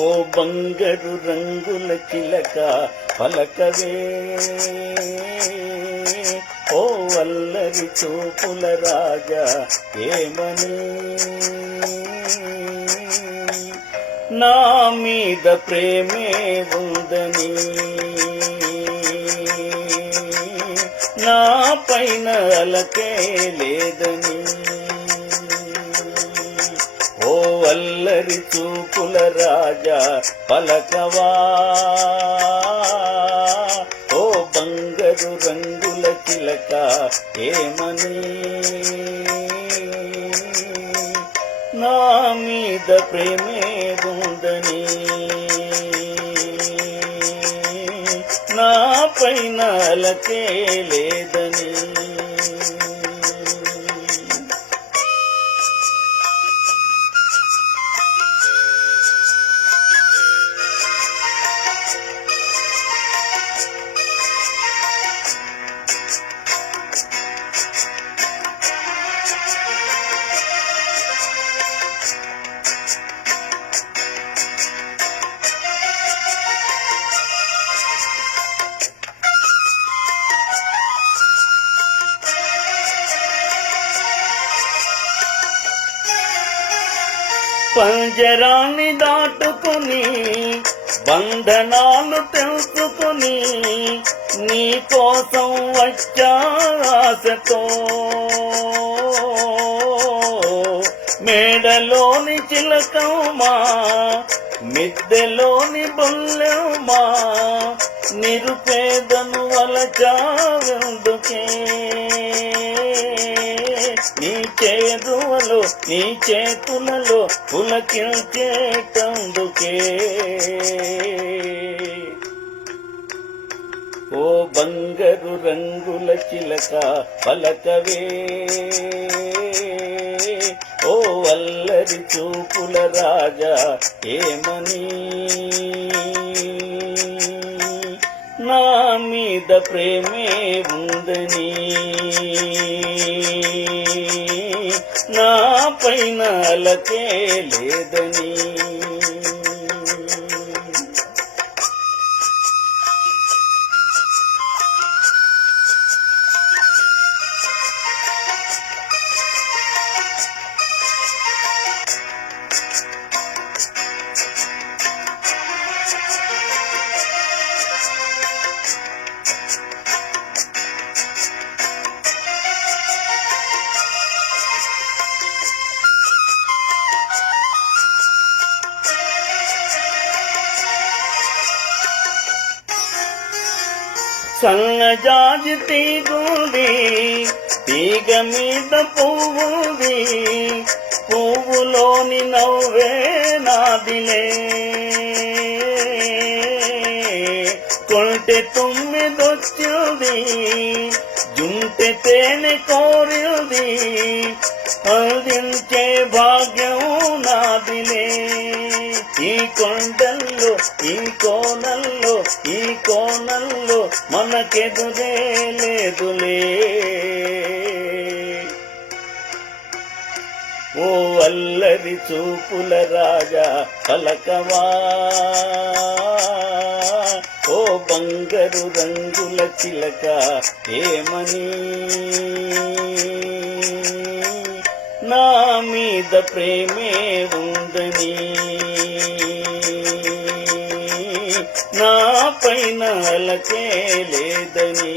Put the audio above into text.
ఓ బంగారు రంగుల చిలక పలకవే, ఓ అల్లరి చూపుల రాజా ఏమని. నా మీద ప్రేమే ఉందని, నా పైన అలకే లేదని. ఓ అల్లరి చూపుల రాజా పలకవా, ఓ బంగారు రంగుల చిలక ఏమని. నా మీద ప్రేమే ఉందని, నా పైన అలకే లేదని. పంజరాన్ని దాటుకుని బంధనాలు తెలుసుకుని నీ కోసం వచ్చా ఆశతో. మేడలోని చిలకమ్మా, మిద్దెలోని బొల్లెమ్మా, నిరుపేదను వలచావెందుకే. నీ చేరువలో నీ చేతులలో పులకించేటందుకే. ఓ బంగారు రంగుల చిలక పలకవే, ఓ అల్లరి చూపుల రాజా ఏమని. నా మీద ప్రేమే ఉందని, నా పైన అలకే లేదని. సన్నజాజి తీగుంది, తీగ మీద పువ్వుది, పువ్వులోని నవ్వే నాదిలే. కొంటె తుమ్మిదొచ్చింది, జుంటె తేనె కోరింది, అందించే భాగ్యం నాదిలే. ఈ కొండల్లో ఈ కోనల్లో ఈ కోనల్లో మనకెదురే లేదులే. ఓ అల్లరి చూపుల రాజా పలకవా, ఓ బంగారు రంగుల చిలక ఏమని. నా మీద ప్రేమే ఉందని, నా పైన అలకే లేదని.